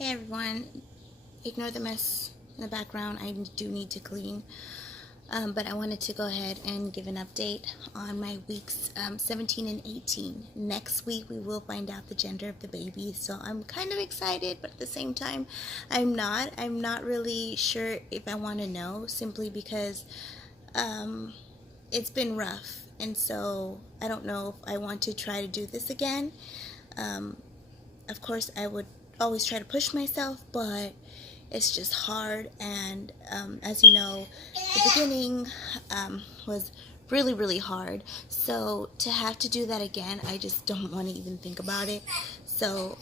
Hey everyone, ignore the mess in the background. I do need to clean, but I wanted to go ahead and give an update on my weeks 17 and 18. Next week we will find out the gender of the baby, so I'm kind of excited, but at the same time I'm not. I'm not really sure if I want to know, simply because it's been rough, and so I don't know if I want to try to do this again. Of course, I would always try to push myself, but it's just hard. And as you know, the beginning was really, really hard. So to have to do that again, I just don't want to even think about it. So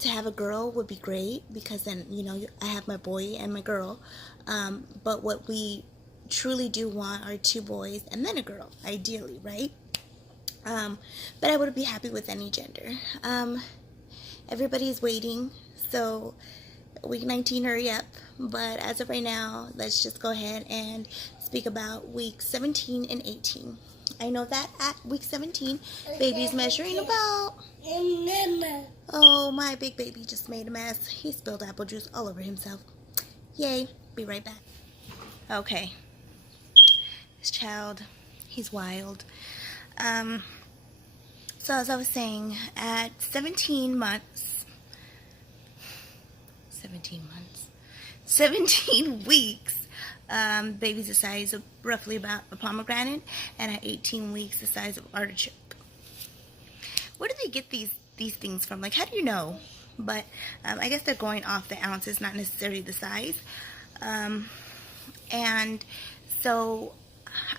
to have a girl would be great, because then, you know, I have my boy and my girl. But what we truly do want are two boys and then a girl, ideally, right? But I would be happy with any gender. Everybody's waiting, so week 19, hurry up. But as of right now, let's just go ahead and speak about week 17 and 18. I know that at week 17, baby's measuring about... Oh, my big baby just made a mess. He spilled apple juice all over himself. Yay, be right back. Okay, this child, he's wild. So as I was saying, at 17 weeks, baby's the size of roughly about a pomegranate, and at 18 weeks, the size of artichoke. Where do they get these things from? Like, how do you know? But I guess they're going off the ounces, not necessarily the size. And so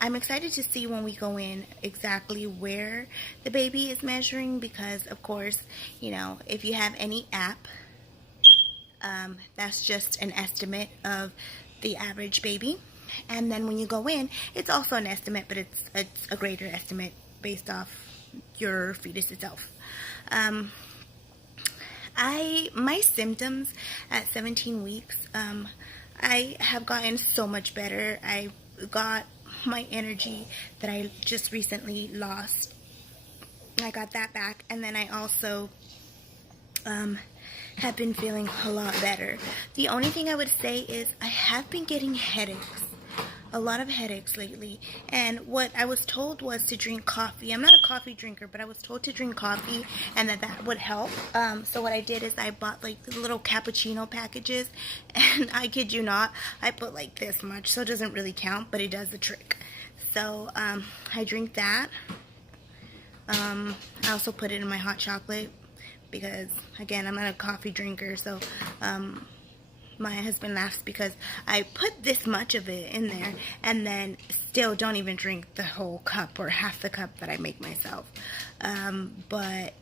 I'm excited to see when we go in exactly where the baby is measuring, because of course, you know, if you have any app, that's just an estimate of the average baby. And then when you go in, it's also an estimate, but it's a greater estimate based off your fetus itself. My symptoms at 17 weeks, I have gotten so much better. I got my energy that I just recently lost. I got that back, and then I also have been feeling a lot better. The only thing I would say is I have been getting headaches, a lot of headaches lately, and what I was told was to drink coffee. I'm not a coffee drinker, but I was told to drink coffee and that would help. So what I did is I bought like the little cappuccino packages, and I kid you not, I put like this much, so it doesn't really count, but it does the trick. So I drink that. I also put it in my hot chocolate, because again, I'm not a coffee drinker. So my husband laughs because I put this much of it in there and then still don't even drink the whole cup or half the cup that I make myself. But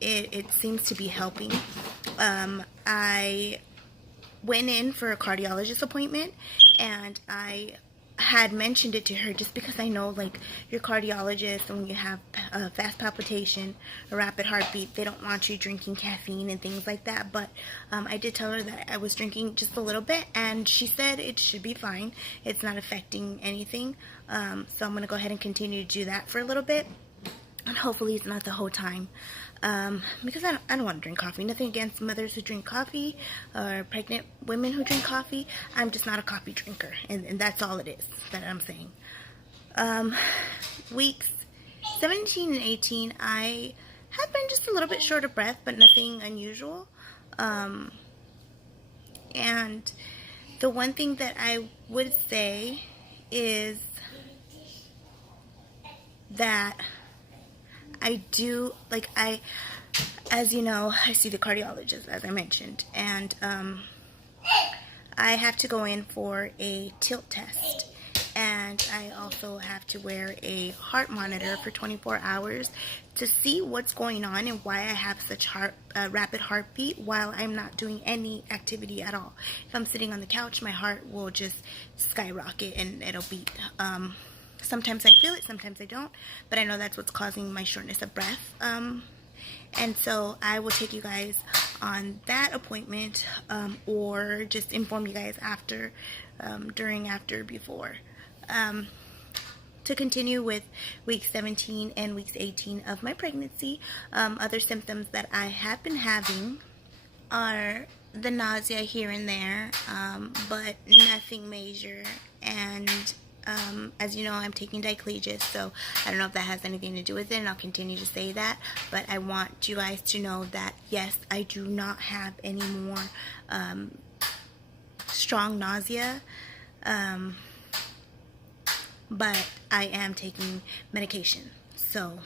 it seems to be helping. I went in for a cardiologist appointment, and I had mentioned it to her just because I know, like, your cardiologist, when you have a fast palpitation, a rapid heartbeat, they don't want you drinking caffeine and things like that. But I did tell her that I was drinking just a little bit, and she said it should be fine. It's not affecting anything. So I'm going to go ahead and continue to do that for a little bit, and hopefully it's not the whole time. Because I don't want to drink coffee. Nothing against mothers who drink coffee or pregnant women who drink coffee. I'm just not a coffee drinker, and that's all it is that I'm saying. Weeks 17 and 18, I have been just a little bit short of breath, but nothing unusual. And the one thing that I would say is that I do, like, as you know, I see the cardiologist, as I mentioned, and I have to go in for a tilt test, and I also have to wear a heart monitor for 24 hours to see what's going on and why I have such rapid heartbeat while I'm not doing any activity at all. If I'm sitting on the couch, my heart will just skyrocket and it'll beat. Sometimes I feel it, sometimes I don't, but I know that's what's causing my shortness of breath. And so I will take you guys on that appointment, or just inform you guys after, during, after, before. To continue with week 17 and weeks 18 of my pregnancy, other symptoms that I have been having are the nausea here and there, but nothing major. And as you know, I'm taking diclegus, so I don't know if that has anything to do with it, and I'll continue to say that. But I want you guys to know that yes, I do not have any more strong nausea, but I am taking medication. So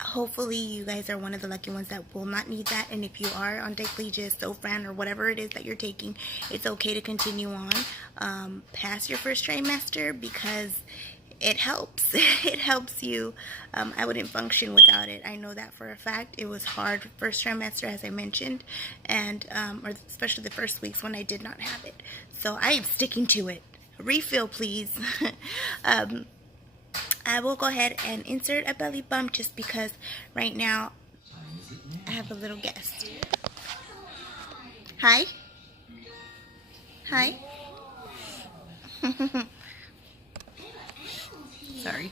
hopefully you guys are one of the lucky ones that will not need that. And if you are on diclegus, Zofran, or whatever it is that you're taking, it's okay to continue on past your first trimester, because it helps. It helps you. I wouldn't function without it. I know that for a fact. It was hard first trimester, as I mentioned, and or especially the first weeks when I did not have it. So I am sticking to it. Refill, please. I will go ahead and insert a belly bump just because right now I have a little guest. Hi. Hi. Sorry.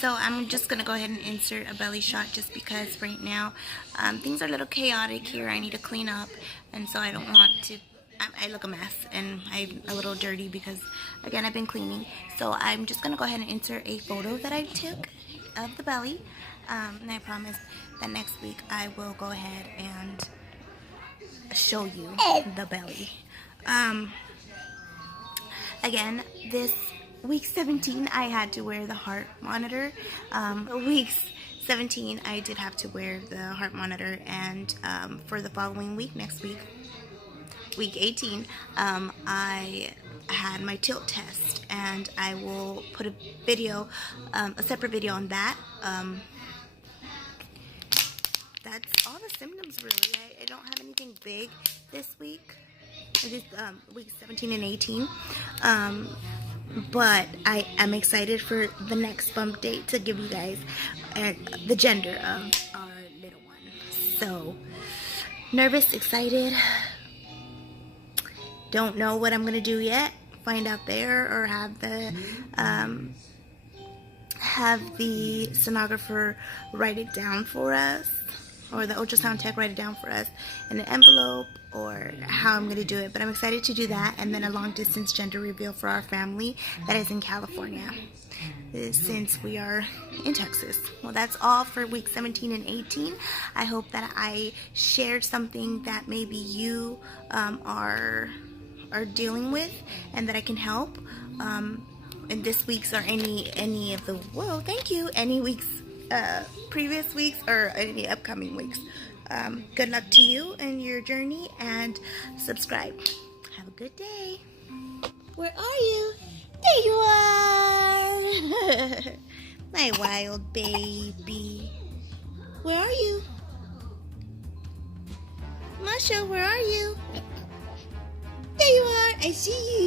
So I'm just going to go ahead and insert a belly shot just because right now things are a little chaotic here. I need to clean up, and so I don't want to. I look a mess, and I'm a little dirty because, again, I've been cleaning. So I'm just going to go ahead and insert a photo that I took of the belly. And I promise that next week I will go ahead and show you the belly. Again, this week 17, I had to wear the heart monitor. Weeks 17, I did have to wear the heart monitor. And for the following week, next week, week 18, I had my tilt test, and I will put a video, a separate video on that. That's all the symptoms, really. I don't have anything big this week. It is weeks 17 and 18. But I am excited for the next bump date to give you guys the gender of our little one. So, nervous, excited. Don't know what I'm gonna do yet. Find out there, or have the sonographer write it down for us, or the ultrasound tech write it down for us in an envelope, or how I'm gonna do it. But I'm excited to do that, and then a long distance gender reveal for our family that is in California, since we are in Texas. Well, that's all for week 17 and 18. I hope that I shared something that maybe you are dealing with, and that I can help in this week's, or any of the, whoa, thank you, any weeks, previous weeks, or any upcoming weeks. Good luck to you in your journey, and subscribe. Have a good day. Where are you? There you are. My wild baby. Where are you? Masha, where are you? There you are. I see